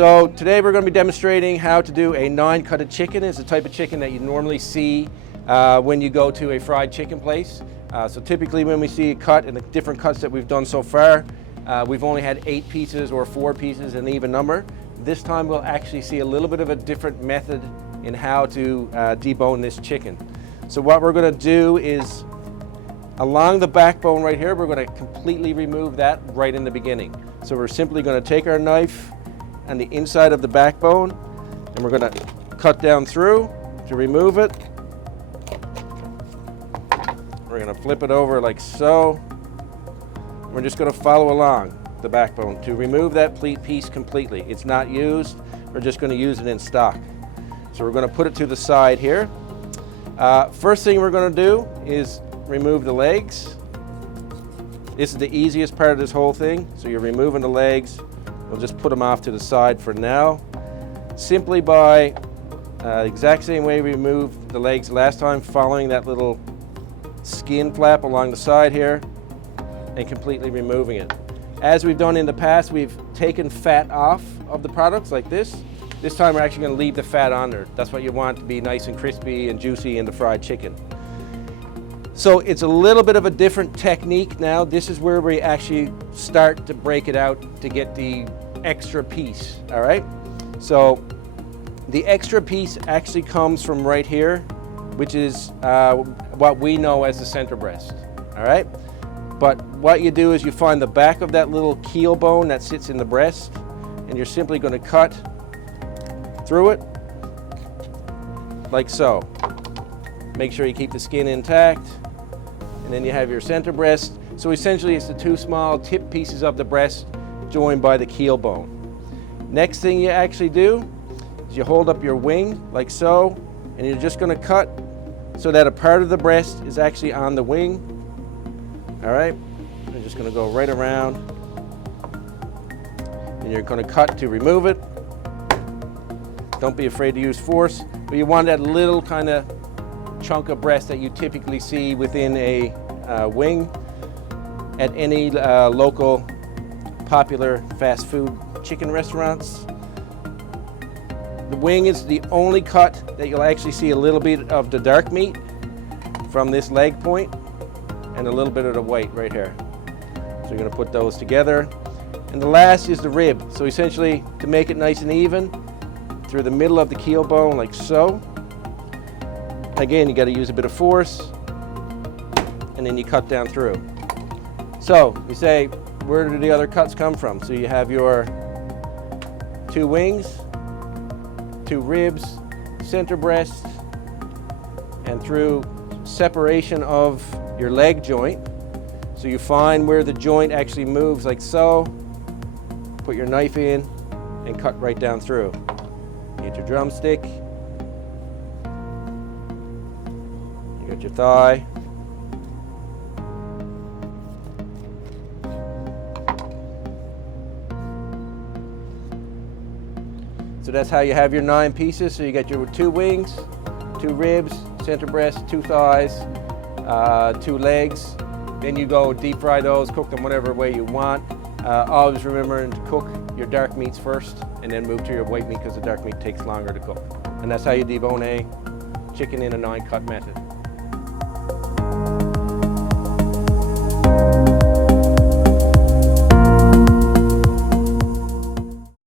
So today we're going to be demonstrating how to do a 9-cutted chicken. It's the type of chicken that you normally see when you go to a fried chicken place. So typically when we see a cut and the different cuts that we've done so far, we've only had 8 pieces or 4 pieces, an even number. This time we'll actually see a little bit of a different method in how to debone this chicken. So what we're going to do is, along the backbone right here, we're going to completely remove that right in the beginning. So we're simply going to take our knife on the inside of the backbone and we're going to cut down through to remove it. We're going to flip it over like so. We're just going to follow along the backbone to remove that piece completely. It's not used. We're just going to use it in stock. So we're going to put it to the side here. First thing we're going to do is remove the legs. This is the easiest part of this whole thing. So you're removing the legs. We'll just put them off to the side for now. Simply by exact same way we removed the legs last time, following that little skin flap along the side here and completely removing it. As we've done in the past, we've taken fat off of the products like this. This time we're actually going to leave the fat on there. That's what you want to be nice and crispy and juicy in the fried chicken. So it's a little bit of a different technique now. This is where we actually start to break it out to get the extra piece, all right? So the extra piece actually comes from right here, which is what we know as the center breast, all right? But what you do is you find the back of that little keel bone that sits in the breast, and you're simply going to cut through it like so. Make sure you keep the skin intact, and then you have your center breast. So essentially it's the 2 small tip pieces of the breast joined by the keel bone. Next thing you actually do is you hold up your wing like so, and you're just going to cut so that a part of the breast is actually on the wing. All right, I'm just going to go right around, and you're going to cut to remove it. Don't be afraid to use force, but you want that little kind of chunk of breast that you typically see within a wing at any local popular fast food chicken restaurants. The wing is the only cut that you'll actually see a little bit of the dark meat from this leg point and a little bit of the white right here. So you're going to put those together. And the last is the rib. So essentially, to make it nice and even, through the middle of the keel bone like so. Again, you got to use a bit of force, and then you cut down through. So you say, where do the other cuts come from? So you have your 2 wings, 2 ribs, center breast, and through separation of your leg joint. So you find where the joint actually moves like so, put your knife in, and cut right down through. Get your drumstick, you got your thigh, so that's how you have your 9 pieces. So you got your 2 wings, 2 ribs, center breast, 2 thighs, 2 legs. Then you go deep fry those, cook them whatever way you want. Always remembering to cook your dark meats first and then move to your white meat, because the dark meat takes longer to cook. And that's how you debone a chicken in a 9-cut method.